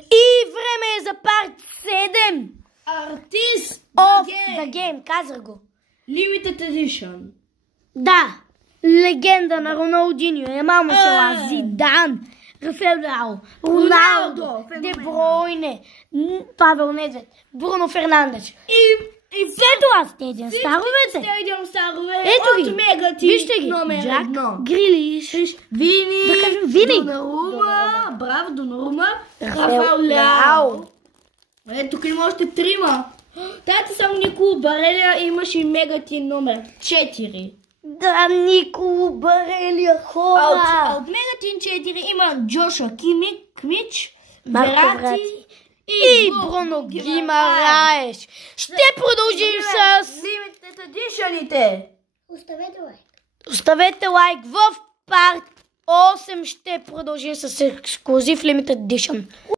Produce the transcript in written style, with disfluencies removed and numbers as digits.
И време е за парт 7. Артист Of the game, казах го. Limited Edition. Да, легенда на Роналдиньо, Ямал Масела, Зидан, Рафаел Леао, Роналдо, Де Бройне, Павел Недвед, Бруно Фернандеш. И след това Стадиум Старовете. Стадиум Старове. Ето ги. От Мегати. Вижте ги. Номер Джак, 1. Грилиш, Вини. да кажем Вини. Донарума. Браво, Донарума. Рафаел Рафаел Леао. Леао. Тук има още 3. Тата само Николо Барелия имаш и Мегати номер 4. Да, Николо Барелия, хора. От Мегатин 4 има Джошуа Кмич, Марко Верати Верати и Бруно Гимараеш. Ще продължим с... Limited Edition-ите. Оставете лайк. В парт 8 ще продължим с ексклузив Limited Edition.